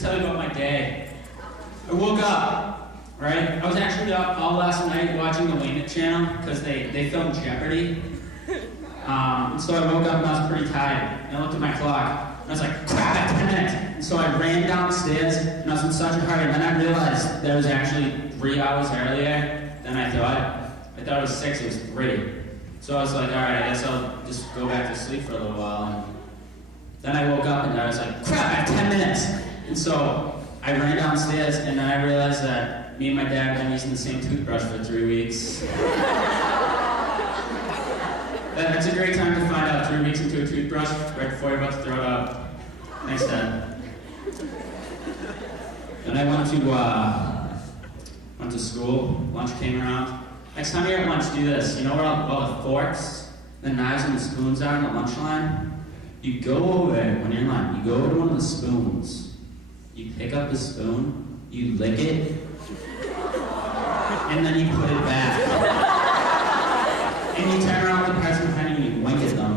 tell you about my day. I woke up, right? I was actually up all last night watching the Wayne It channel because they filmed Jeopardy. And so I woke up and I was pretty tired. And I looked at my clock and I was like, crap, I have 10 minutes. And so I ran downstairs and I was in such a hurry. And then I realized that it was actually 3 hours earlier than I thought. I thought it was 6, it was 3. So I was like, all right, I guess I'll just go back to sleep for a little while. And then I woke up and I was like, crap, I have 10 minutes. And so I ran downstairs and then I realized that me and my dad have been using the same toothbrush for 3 weeks. That's a great time to find out 3 weeks into a toothbrush right before you're about to throw it out. Thanks, Dad. Then I went to school. Lunch came around. Next time you're at lunch, do this. You know where all the forks, the knives, and the spoons are in the lunch line? You go over when you're in line. You go over to one of the spoons. You pick up the spoon. You lick it, and then you put it back. And you turn around with the person behind you and you wink at them.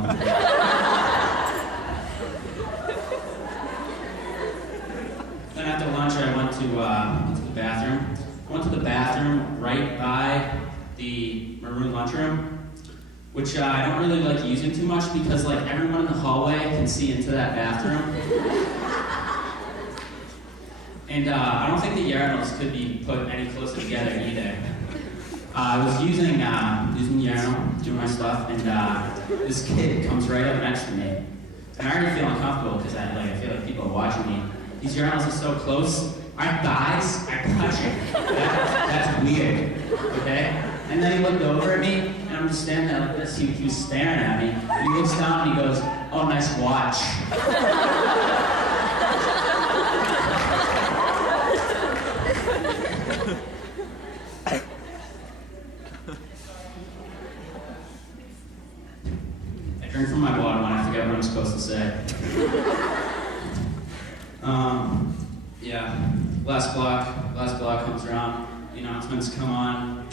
Then after lunch, I went to the bathroom. I went to the bathroom right by the maroon lunchroom, which I don't really like using too much because like everyone in the hallway can see into that bathroom. And I don't think the urinals could be put any closer together either. I was using the urinal, doing my stuff, and this kid comes right up next to me. And I already feel uncomfortable because I feel like people are watching me. These urinals are so close. Our thighs are touching. That's weird, okay? And then he looked over at me, and I'm just standing there like this. He was staring at me. And he looks down and he goes, "Oh, nice watch." I drink from my water when I forget what I'm supposed to say. Yeah, last block comes around, the announcements come on.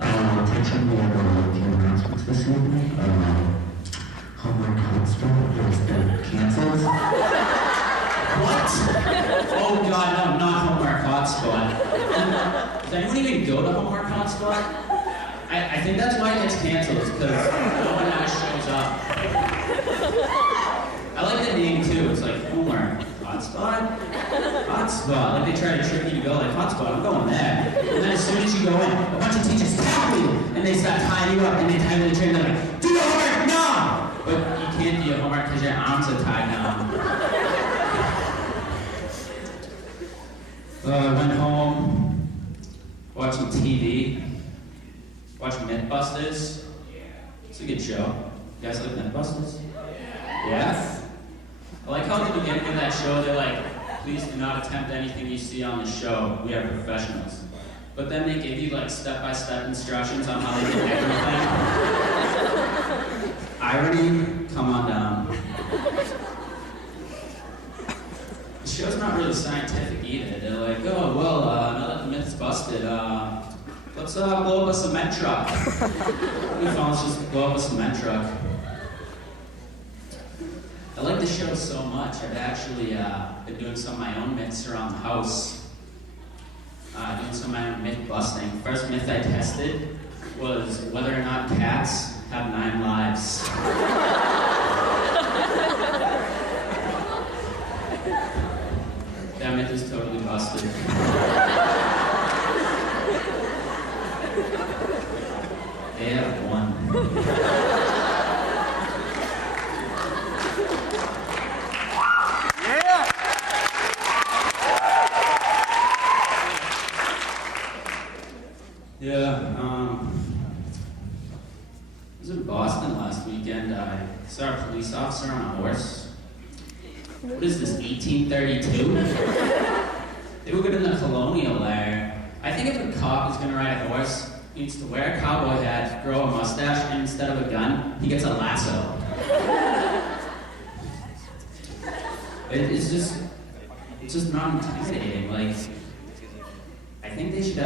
Attention, we have a few announcements this evening. Homework Hotspot has been canceled. What? Oh God, no, not Homework Hotspot. Does anyone even go to Homework Hotspot? I think that's why it gets canceled, is because no one ever shows up. I like the name too, it's like Homework Hotspot? Hotspot, like they try to trick you to go like, hotspot, I'm going there. And then as soon as you go in, a bunch of teachers tackle you, and they start tying you up, and they tie you to the train, and they're like, do your homework now! But you can't do your homework because your arms are tied down. I went home, watched some TV, watched Mythbusters. It's a good show. You guys like Mythbusters? Yeah? I like how at the beginning of that show they're like, please do not attempt anything you see on the show. We are professionals. But then they give you like step-by-step instructions on how they do everything. Irony, come on down. The show's not really scientific either. They're like, oh, well, now that the myth's busted, let's blow up a cement truck. Let's just blow up a cement truck. I like the show so much, I've actually been doing some of my own myths around the house. Doing some of my own myth busting. First myth I tested was whether or not cats have 9 lives. That myth is totally busted. They have 1. Yeah, I was in Boston last weekend. I saw a police officer on a horse. What is this, 1832? They were good in the colonial era. I think if a cop is going to ride a horse, he needs to wear a cowboy hat, grow a mustache, and instead of a gun, he gets a lasso. It's just not intimidating. Like, I think they should have